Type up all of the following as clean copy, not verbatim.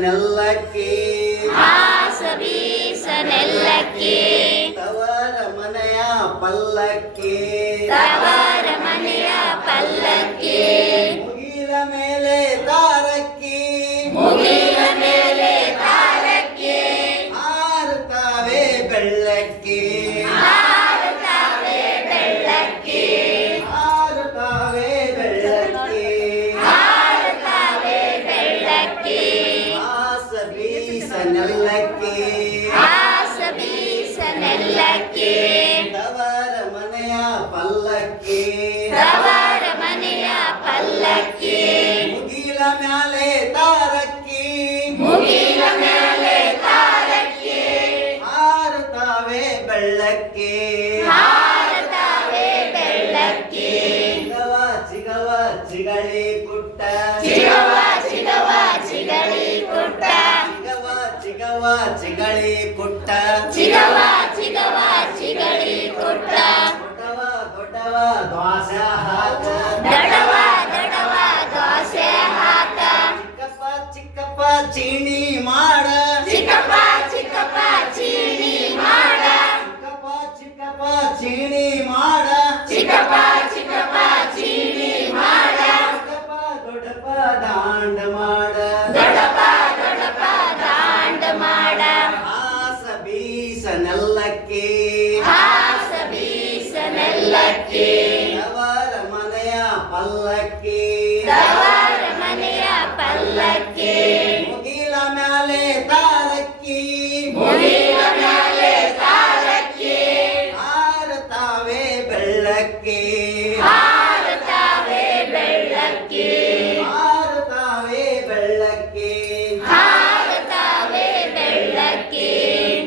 ನೆಲ್ಲಕ್ಕಿ ಹಾಸ ಬೀಸ ನೆಲ್ಲಕ್ಕಿ ತವರ ಮನೆಯ ಪಲ್ಲಕ್ಕಿ ತವರ ಮನೆಯ ಪಲ್ಲಕ್ಕಿ ಮುಗಿಲ ಮೇಲೆ ತಾರಕ್ಕಿ ಮುಗಿಲ ಮೇಲೆ ತಾರಕ್ಕಿ ಹಾರುತ್ತಾವೆ ಬೆಳ್ಳಕ್ಕಿ ಹಾರುತ್ತಾವೆ ಬೆಳ್ಳಕ್ಕಿ ಹಾರುತ್ತಾವೆ ಬೆಳ್ಳಕ್ಕಿ ಹಾರುತ್ತಾವೆ ಬೆಳ್ಳಕ್ಕಿ ಹಾಸ ಬೀಸ ನೆಲ್ಲಕ್ಕಿ ಹಾಸ ಬೀಸ ನೆಲ್ಲಕ್ಕಿ ತವರ ಮನೆಯ ಪಲ್ಲಕ್ಕಿ ತವರ ಮನೆಯ ಪಲ್ಲಕ್ಕಿ ಮುಗಿಲ ಮ್ಯಾಲೆ ತಾರಕ್ಕಿ ಮುಗಿಲ ಮೇಲೆ ತಾರಕ್ಕಿ ಹಾರುತ್ತಾವೆ ಬೆಳ್ಳಕ್ಕಿ ಹಾರುತ್ತಾವೆ ಬೆಳ್ಳಕ್ಕಿ ಚಿಗವ ಚಿಗಳಿ ಪುಟ್ಟ ಚಿಗವ ಚಿಗವ ಚಿಗಳಿ ಪುಟ್ಟ ಚಿಗವ ಚಿಗಳಿ ಪುಟ್ಟ ಚಿಗವ ಚಿಗವ ಚಿಗಳಿ ಪುಟ್ಟ ದೊಡ್ಡವ ದೊಡ್ಡವ ದ್ವಾಸ ಹಾಕ ದಡವ ದಡವ ದೋಸೆ ಹಾಕ ಚಿಕ್ಕಪ್ಪ ಚಿಕ್ಕಪ್ಪ ಚೀಣಿ ಮಾಡ ಚಿಕ್ಕಪ್ಪ ಚಿಕ್ಕಪ್ಪ ಚೀನಿ ಮಾಡ ಚಿಕ್ಕಪ್ಪ ಚಿಕ್ಕಪ್ಪ ಚೀಣಿ ಮಾಡ ಚಿಕ್ಕಪ್ಪ ಚಿಕ್ಕಪ್ಪ ಚೀನಿ ಮಾಡ ದೊಡ್ಡಪ್ಪ ದೊಡ್ಡಪ್ಪ ದಾಂಡ ಮಾಡ ದೊಡ್ಡಪ್ಪ ದೊಡ್ಡಪ್ಪ ದಾಂಡ ಮಾಡ ಹಾಸ ಬೀಸ ನೆಲ್ಲಕ್ಕಿ ಹಾಸ ಬೀಸ ನೆಲ್ಲಕ್ಕಿ ತವರ ಮನೆಯ ಪಲ್ಲಕ್ಕಿ ತವರ ಮನೆಯ ಪಲ್ಲಕ್ಕಿ ಮುಗಿಲ ಮ್ಯಾಲೆ ತಾರಕ್ಕಿ ಮುಗಿಲ ಮೇಲೆ ತಾರಕ್ಕಿ ಹಾರುತ್ತಾವೆ ಬೆಳ್ಳಕ್ಕಿ ಹಾರುತ್ತಾವೆ ಬೆಳ್ಳಕ್ಕಿ ಹಾರುತ್ತಾವೆ ಬೆಳ್ಳಕ್ಕಿ ಹಾರುತ್ತಾವೆ ಬೆಳ್ಳಕ್ಕಿ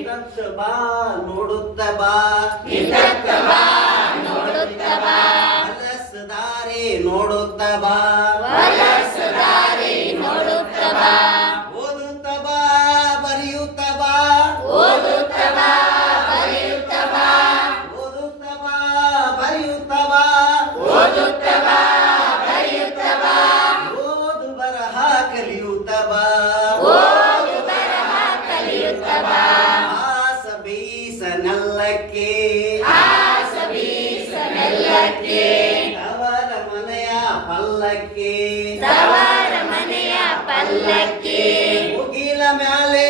ತತ್ ಬಾ ನೋಡುತ್ತ ಬಾ ಇದಕ್ಕ ಬಾ ನೋಡುತ್ತ ಬಾ ಕಲಸದಾರಿ ನೋಡುತ್ತ ಬಾ ವಲಸು ದಾರಿ ನೋಡುತ್ತ ಬಾ ಓದುತ್ತ ಬಾ ಬರೆಯುತ್ತ ಬಾ ಓದುತ್ತ ಬಾ ಬರೆಯುತ್ತ ಬಾ ಓದುತ್ತ ಬಾ ಬರೆಯುತ್ತ ಬಾ ಓದುತ್ತ ಬಾ ಬರೆಯುತ್ತ ಬಾ ಓದು ಬರಹ ಕಲಿಯುತ್ತ ಬಾ ಓದು ಬರಹ ಕಲಿಯುತ್ತ ಬಾ ಹಾಸ ಬೀಸ ನೆಲ್ಲಕ್ಕಿ ಹಾಸ ಬೀಸ ನೆಲ್ಲಕ್ಕಿ ತವರ ಮನೆಯ ಪಲ್ಲಕ್ಕಿ ತವರ ಮನೆಯ ಪಲ್ಲಕ್ಕಿ ಮುಗಿಲ ಮ್ಯಾಲೆ